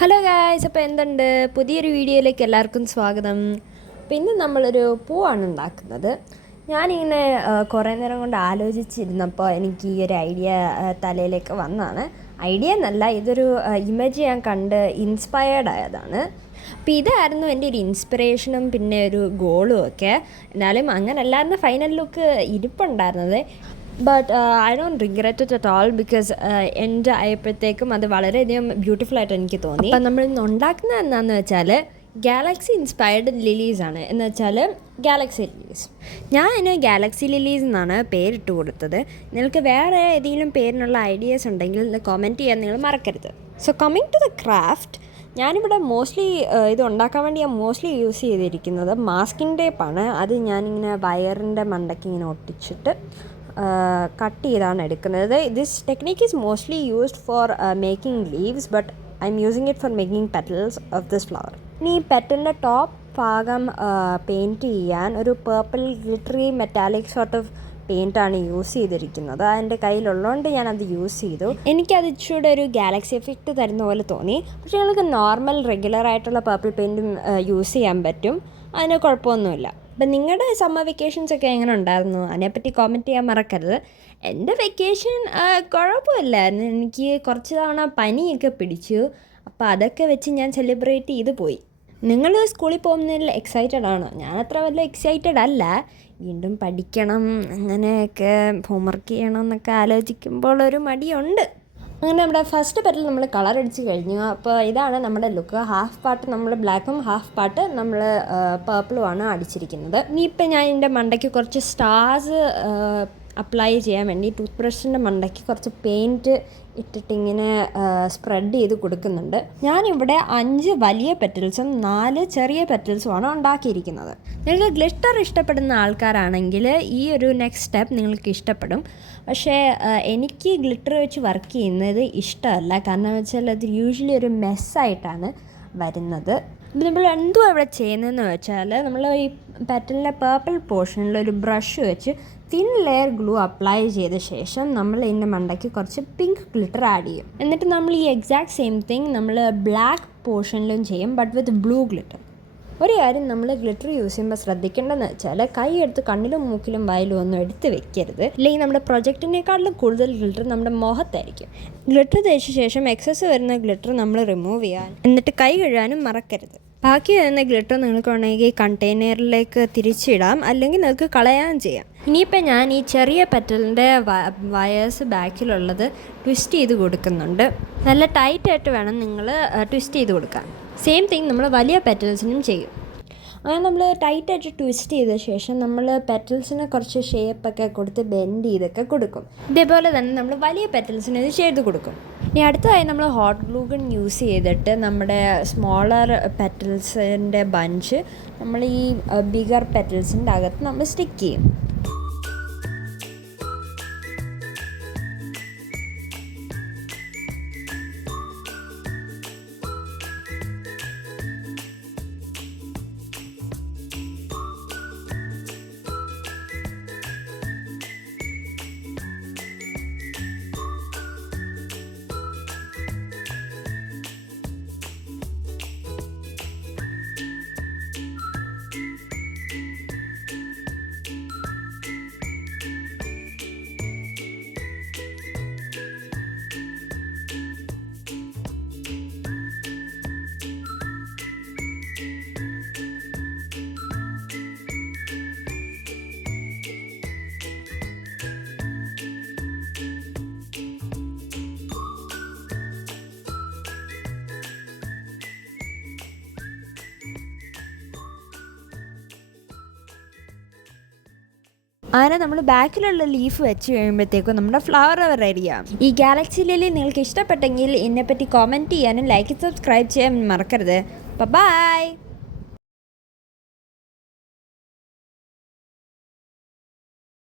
Hello guys, അപ്പോൾ എന്തുണ്ട്? പുതിയൊരു വീഡിയോയിലേക്ക് എല്ലാവർക്കും സ്വാഗതം. അപ്പോൾ ഇന്ന് നമ്മളൊരു പൂവാണ് ഉണ്ടാക്കുന്നത്. ഞാനിങ്ങനെ കുറേ നേരം കൊണ്ട് ആലോചിച്ചിരുന്നപ്പോൾ എനിക്ക് ഈ ഒരു ഐഡിയ തലയിലേക്ക് വന്നതാണ്. ഐഡിയ എന്നല്ല, ഇതൊരു ഇമേജ് ഞാൻ കണ്ട് ഇൻസ്പയർഡ് ആയതാണ്. അപ്പോൾ ഇതായിരുന്നു എൻ്റെ ഒരു ഇൻസ്പിറേഷനും പിന്നെ ഒരു ഗോളും ഒക്കെ. എന്നാലും അങ്ങനെയല്ലായിരുന്നു ഫൈനൽ ലുക്ക് ഇരിപ്പുണ്ടായിരുന്നത്. But I don't regret it at all because എൻ്റെ ആയപ്പോഴത്തേക്കും അത് വളരെയധികം ബ്യൂട്ടിഫുൾ ആയിട്ട് എനിക്ക് തോന്നി. അപ്പം നമ്മൾ ഇന്ന് ഉണ്ടാക്കുന്നത് എന്താണെന്ന് വെച്ചാൽ ഗാലക്സി ഇൻസ്പയർഡ് ലിലീസാണ്. എന്ന് വെച്ചാൽ ഗാലക്സി ലിലീസ്. ഞാൻ അതിന് ഗാലക്സി ലിലീസ് എന്നാണ് പേരിട്ട് കൊടുത്തത്. നിങ്ങൾക്ക് വേറെ ഏതെങ്കിലും പേരിനുള്ള ഐഡിയാസ് ഉണ്ടെങ്കിൽ കമൻറ്റ് ചെയ്യാൻ നിങ്ങൾ മറക്കരുത്. So coming to the craft, ഞാനിവിടെ മോസ്റ്റ്ലി ഇത് ഉണ്ടാക്കാൻ വേണ്ടി ഞാൻ മോസ്റ്റ്ലി യൂസ് ചെയ്തിരിക്കുന്നത് മാസ്കിംഗ് ടേപ്പാണ്. അത് ഞാനിങ്ങനെ വയറിൻ്റെ മണ്ടയ്ക്ക് ഇങ്ങനെ ഒട്ടിച്ചിട്ട് കട്ട് ചെയ്താണ് എടുക്കുന്നത്. This technique is mostly used for making leaves, but I'm using it for making petals of this flower. ഇനി ഈ പെറ്റലിൻ്റെ ടോപ്പ് ഭാഗം പെയിൻറ്റ് ചെയ്യാൻ ഒരു purple glittery metallic sort of പെയിൻറ്റാണ് യൂസ് ചെയ്തിരിക്കുന്നത്. അതിൻ്റെ കയ്യിലുള്ളതുകൊണ്ട് ഞാനത് യൂസ് ചെയ്തു. എനിക്കത് ഇച്ചിരി ഒരു ഗാലക്സി എഫക്റ്റ് തരുന്ന പോലെ തോന്നി. പക്ഷേ ഞങ്ങൾക്ക് നോർമൽ റെഗുലർ ആയിട്ടുള്ള പേർപ്പിൾ പെയിൻറ്റും യൂസ് ചെയ്യാൻ പറ്റും, അതിന് കുഴപ്പമൊന്നുമില്ല. അപ്പം നിങ്ങളുടെ സമ്മർ വെക്കേഷൻസൊക്കെ എങ്ങനെ ഉണ്ടായിരുന്നു? അതിനെപ്പറ്റി കോമൻറ്റ് ചെയ്യാൻ മറക്കരുത്. എൻ്റെ വെക്കേഷൻ കുഴപ്പമില്ലായിരുന്നു. എനിക്ക് കുറച്ച് തവണ പനിയൊക്കെ പിടിച്ചു. അപ്പോൾ അതൊക്കെ വെച്ച് ഞാൻ സെലിബ്രേറ്റ് ചെയ്ത് പോയി. നിങ്ങൾ സ്കൂളിൽ പോകുന്നതിൽ എക്സൈറ്റഡ് ആണോ? ഞാൻ അത്ര വലിയ എക്സൈറ്റഡ് അല്ല. വീണ്ടും പഠിക്കണം, അങ്ങനെയൊക്കെ ഹോംവർക്ക് ചെയ്യണം എന്നൊക്കെ ആലോചിക്കുമ്പോൾ ഒരു മടിയുണ്ട്. അങ്ങനെ നമ്മുടെ ഫസ്റ്റ് പെറ്റൽ നമ്മൾ കളർ അടിച്ച് കഴിഞ്ഞു. അപ്പോൾ ഇതാണ് നമ്മുടെ ലുക്ക്. ഹാഫ് പാർട്ട് നമ്മൾ ബ്ലാക്കും ഹാഫ് പാർട്ട് നമ്മൾ പേർപ്പിളുമാണ് അടിച്ചിരിക്കുന്നത്. ഇനിയിപ്പോൾ ഞാൻ എൻ്റെ മണ്ടയ്ക്ക് കുറച്ച് സ്റ്റാർസ് അപ്ലൈ ചെയ്യാൻ വേണ്ടി ടൂത്ത് ബ്രഷിൻ്റെ മണ്ടയ്ക്ക് കുറച്ച് പെയിൻറ്റ് ഇട്ടിട്ടിങ്ങനെ സ്പ്രെഡ് ചെയ്ത് കൊടുക്കുന്നുണ്ട്. ഞാനിവിടെ 5 വലിയ പെറ്റൽസും 4 ചെറിയ പെറ്റൽസുമാണ് ഉണ്ടാക്കിയിരിക്കുന്നത്. നിങ്ങൾക്ക് ഗ്ലിറ്റർ ഇഷ്ടപ്പെടുന്ന ആൾക്കാരാണെങ്കിൽ ഈ ഒരു നെക്സ്റ്റ് സ്റ്റെപ്പ് നിങ്ങൾക്ക് ഇഷ്ടപ്പെടും. പക്ഷേ എനിക്ക് ഗ്ലിറ്റർ വെച്ച് വർക്ക് ചെയ്യുന്നത് ഇഷ്ടമല്ല. കാരണം വെച്ചാൽ അത് യൂഷ്വലി ഒരു മെസ്സായിട്ടാണ് വരുന്നത്. നമ്മൾ എന്തുവാ ഇവിടെ ചെയ്യുന്നതെന്ന് വെച്ചാൽ നമ്മൾ ഈ പെറ്റലിൻ്റെ പേർപ്പിൾ പോർഷനിൽ ഒരു ബ്രഷ് വെച്ച് തിൻ ലെയർ ഗ്ലൂ അപ്ലൈ ചെയ്ത ശേഷം നമ്മൾ ഇതിൻ്റെ മണ്ടയ്ക്ക് കുറച്ച് പിങ്ക് ഗ്ലിറ്റർ ആഡ് ചെയ്യും. എന്നിട്ട് നമ്മൾ ഈ എക്സാക്ട് സെയിം തിങ് നമ്മൾ ബ്ലാക്ക് പോർഷനിലും ചെയ്യും, ബട്ട് വിത്ത് ബ്ലൂ ഗ്ലിറ്റർ. ഒരു കാര്യം നമ്മൾ ഗ്ലിറ്റർ യൂസ് ചെയ്യുമ്പോൾ ശ്രദ്ധിക്കേണ്ടതെന്ന് വെച്ചാൽ കൈ എടുത്ത് കണ്ണിലും മൂക്കിലും വായിലും ഒന്നും എടുത്ത് വെക്കരുത്. അല്ലെങ്കിൽ നമ്മുടെ പ്രൊജക്റ്റിനേക്കാളും കൂടുതൽ ഗ്ലിറ്റർ നമ്മുടെ മുഖത്തായിരിക്കും. ഗ്ലിറ്റർ തേച്ച ശേഷം എക്സസ് വരുന്ന ഗ്ലിറ്റർ നമ്മൾ റിമൂവ് ചെയ്യാൻ, എന്നിട്ട് കൈ കഴുകാനും മറക്കരുത്. ബാക്കി വരുന്ന ഗ്ലിറ്റർ നിങ്ങൾക്ക് വേണമെങ്കിൽ കണ്ടെയ്നറിലേക്ക് തിരിച്ചിടാം, അല്ലെങ്കിൽ നിങ്ങൾക്ക് കളയാൻ ചെയ്യാം. ഇനിയിപ്പോൾ ഞാൻ ഈ ചെറിയ പെറ്റലിൻ്റെ വയേഴ്സ് ബാക്കിലുള്ളത് ട്വിസ്റ്റ് ചെയ്ത് കൊടുക്കുന്നുണ്ട്. നല്ല ടൈറ്റായിട്ട് വേണം നിങ്ങൾ ട്വിസ്റ്റ് ചെയ്ത് കൊടുക്കാൻ. സെയിം തിങ് നമ്മൾ വലിയ പെറ്റൽസിനും ചെയ്യും. അങ്ങനെ നമ്മൾ ടൈറ്റായിട്ട് ട്വിസ്റ്റ് ചെയ്ത ശേഷം നമ്മൾ പെറ്റൽസിന് കുറച്ച് ഷേപ്പൊക്കെ കൊടുത്ത് ബെൻഡ് ചെയ്തൊക്കെ കൊടുക്കും. ഇതേപോലെ തന്നെ നമ്മൾ വലിയ പെറ്റൽസിന് ഇത് ചെയ്ത് കൊടുക്കും. ഇനി അടുത്തതായി നമ്മൾ ഹോട്ട് ഗ്ലൂ ഗൺ യൂസ് ചെയ്തിട്ട് നമ്മുടെ സ്മോളർ പെറ്റൽസിൻ്റെ ബഞ്ച് നമ്മൾ ഈ ബിഗർ പെറ്റൽസിൻ്റെ അകത്ത് നമ്മൾ സ്റ്റിക്ക് ചെയ്യും. അങ്ങനെ നമ്മൾ ബാക്കിലുള്ള ലീഫ് വെച്ച് കഴിയുമ്പോഴത്തേക്കും നമ്മുടെ ഫ്ലവർ റെഡിയാണ്. ഈ ഗാലക്സി ലില്ലി നിങ്ങൾക്ക് ഇഷ്ടപ്പെട്ടെങ്കിൽ എന്നെപ്പറ്റി കോമൻറ്റ് ചെയ്യാനും ലൈക്ക് സബ്സ്ക്രൈബ് ചെയ്യാൻ മറക്കരുത്. ബൈ.